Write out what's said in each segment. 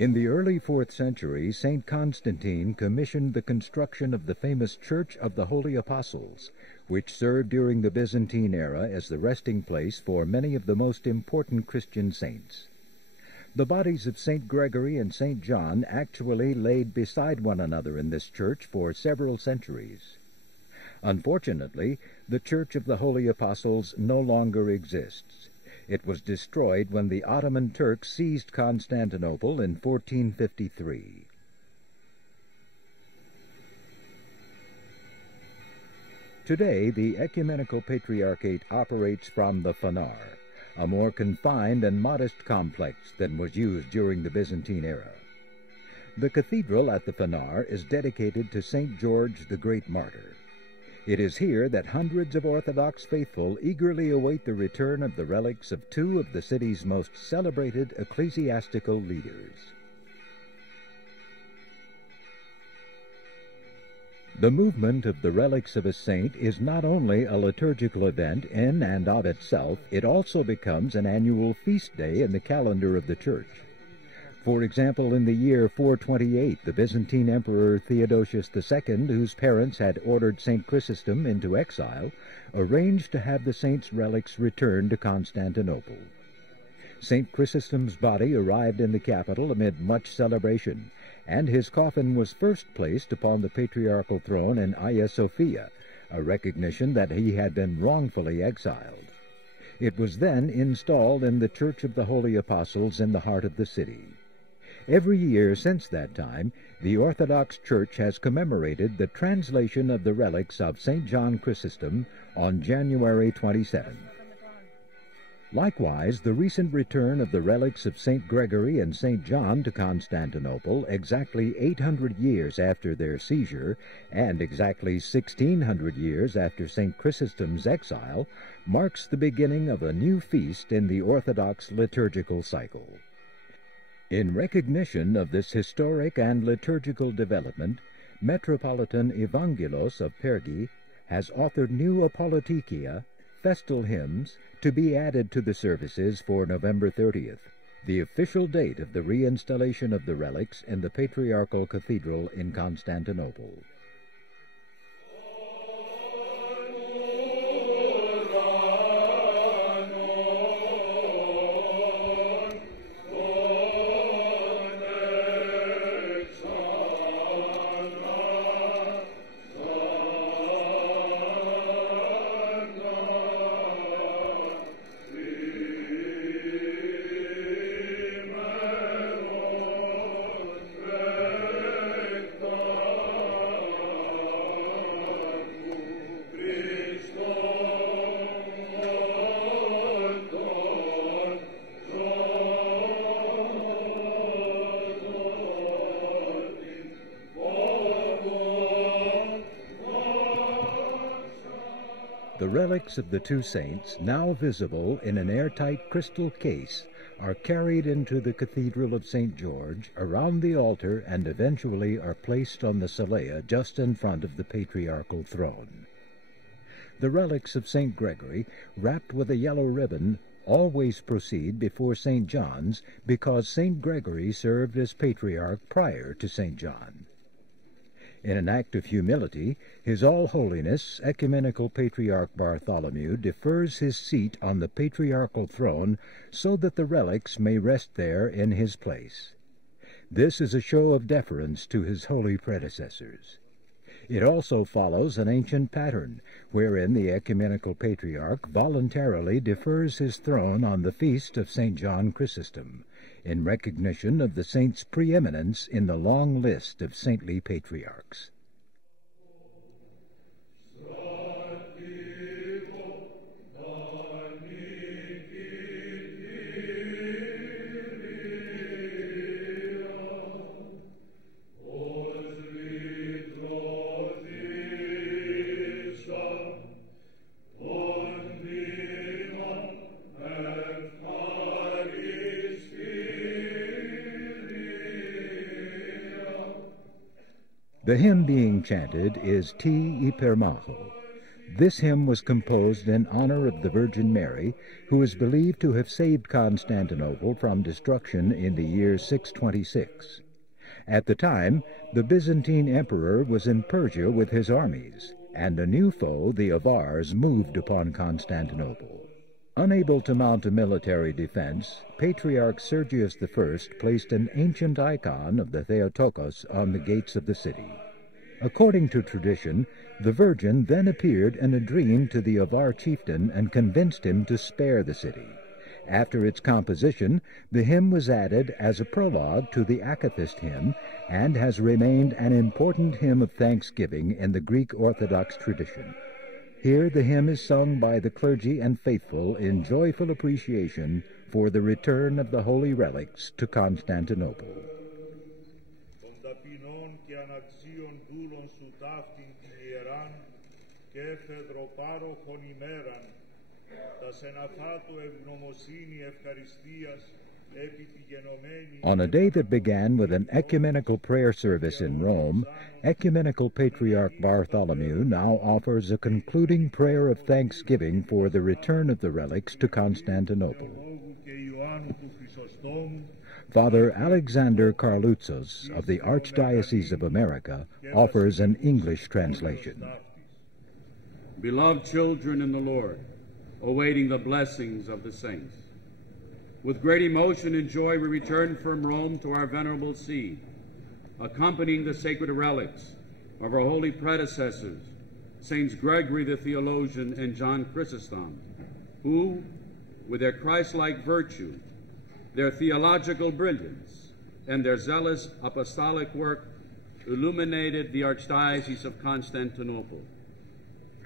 In the early 4th century, St. Constantine commissioned the construction of the famous Church of the Holy Apostles, which served during the Byzantine era as the resting place for many of the most important Christian saints. The bodies of St. Gregory and St. John actually laid beside one another in this church for several centuries. Unfortunately, the Church of the Holy Apostles no longer exists. It was destroyed when the Ottoman Turks seized Constantinople in 1453. Today, the Ecumenical Patriarchate operates from the Phanar, a more confined and modest complex than was used during the Byzantine era. The cathedral at the Phanar is dedicated to St. George the Great Martyr. It is here that hundreds of Orthodox faithful eagerly await the return of the relics of two of the city's most celebrated ecclesiastical leaders. The movement of the relics of a saint is not only a liturgical event in and of itself, it also becomes an annual feast day in the calendar of the Church. For example, in the year 428, the Byzantine Emperor Theodosius II, whose parents had ordered St. Chrysostom into exile, arranged to have the saint's relics returned to Constantinople. St. Chrysostom's body arrived in the capital amid much celebration, and his coffin was first placed upon the patriarchal throne in Hagia Sophia, a recognition that he had been wrongfully exiled. It was then installed in the Church of the Holy Apostles in the heart of the city. Every year since that time, the Orthodox Church has commemorated the translation of the relics of St. John Chrysostom on January 27th. Likewise, the recent return of the relics of St. Gregory and St. John to Constantinople, exactly 800 years after their seizure, and exactly 1600 years after St. Chrysostom's exile, marks the beginning of a new feast in the Orthodox liturgical cycle. In recognition of this historic and liturgical development, Metropolitan Evangelos of Pergi has authored new apologetia, festal hymns, to be added to the services for November 30th, the official date of the reinstallation of the relics in the Patriarchal Cathedral in Constantinople. The relics of the two saints, now visible in an airtight crystal case, are carried into the Cathedral of St. George, around the altar, and eventually are placed on the solea just in front of the patriarchal throne. The relics of St. Gregory, wrapped with a yellow ribbon, always proceed before St. John's because St. Gregory served as patriarch prior to St. John. In an act of humility, His All-Holiness Ecumenical Patriarch Bartholomew defers his seat on the patriarchal throne so that the relics may rest there in his place. This is a show of deference to his holy predecessors. It also follows an ancient pattern, wherein the Ecumenical Patriarch voluntarily defers his throne on the feast of St. John Chrysostom, in recognition of the saint's preeminence in the long list of saintly patriarchs. The hymn being chanted is Ti Ipermato. This hymn was composed in honor of the Virgin Mary, who is believed to have saved Constantinople from destruction in the year 626. At the time, the Byzantine emperor was in Persia with his armies, and a new foe, the Avars, moved upon Constantinople. Unable to mount a military defense, Patriarch Sergius I placed an ancient icon of the Theotokos on the gates of the city. According to tradition, the Virgin then appeared in a dream to the Avar chieftain and convinced him to spare the city. After its composition, the hymn was added as a prologue to the Akathist hymn and has remained an important hymn of thanksgiving in the Greek Orthodox tradition. Here the hymn is sung by the clergy and faithful in joyful appreciation for the return of the holy relics to Constantinople. On a day that began with an ecumenical prayer service in Rome, Ecumenical Patriarch Bartholomew now offers a concluding prayer of thanksgiving for the return of the relics to Constantinople. Father Alexander Karloutzos of the Archdiocese of America offers an English translation. Beloved children in the Lord, awaiting the blessings of the saints, with great emotion and joy we return from Rome to our venerable see, accompanying the sacred relics of our holy predecessors, Saints Gregory the Theologian and John Chrysostom, who, with their Christ-like virtue, their theological brilliance, and their zealous apostolic work, illuminated the Archdiocese of Constantinople.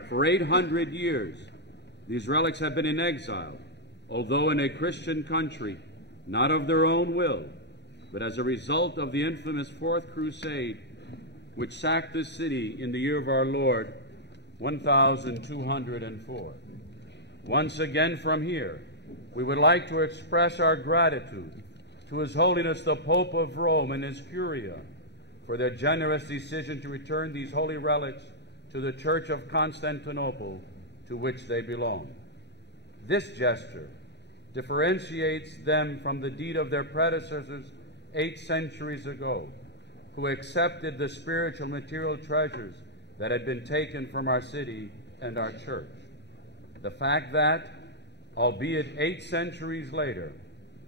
For 800 years, these relics have been in exile, although in a Christian country, not of their own will, but as a result of the infamous Fourth Crusade, which sacked this city in the year of our Lord, 1204. Once again from here, we would like to express our gratitude to His Holiness the Pope of Rome and his Curia for their generous decision to return these holy relics to the Church of Constantinople, to which they belong. This gesture differentiates them from the deed of their predecessors 8 centuries ago, who accepted the spiritual material treasures that had been taken from our city and our church. The fact that, albeit 8 centuries later,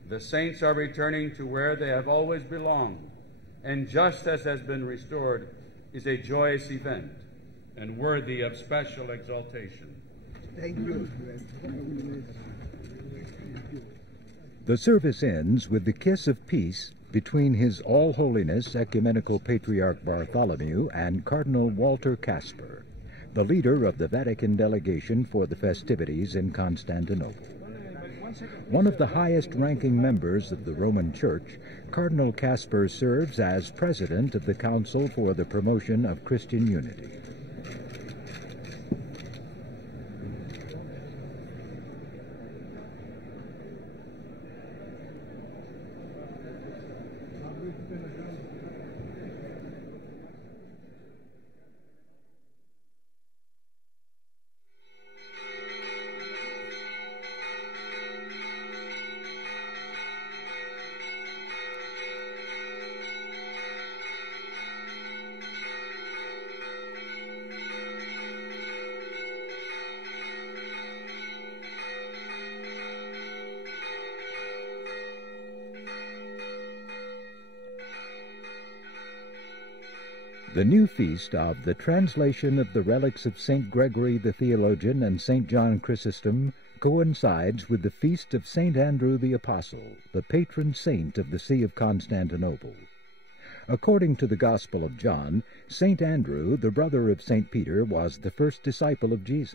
the saints are returning to where they have always belonged, and justice has been restored, is a joyous event and worthy of special exaltation. Thank you. The service ends with the kiss of peace between His All-Holiness Ecumenical Patriarch Bartholomew and Cardinal Walter Casper, the leader of the Vatican delegation for the festivities in Constantinople. One of the highest-ranking members of the Roman Church, Cardinal Casper serves as president of the Council for the Promotion of Christian Unity. The new feast of the translation of the relics of St. Gregory the Theologian and St. John Chrysostom coincides with the feast of St. Andrew the Apostle, the patron saint of the See of Constantinople. According to the Gospel of John, St. Andrew, the brother of St. Peter, was the first disciple of Jesus.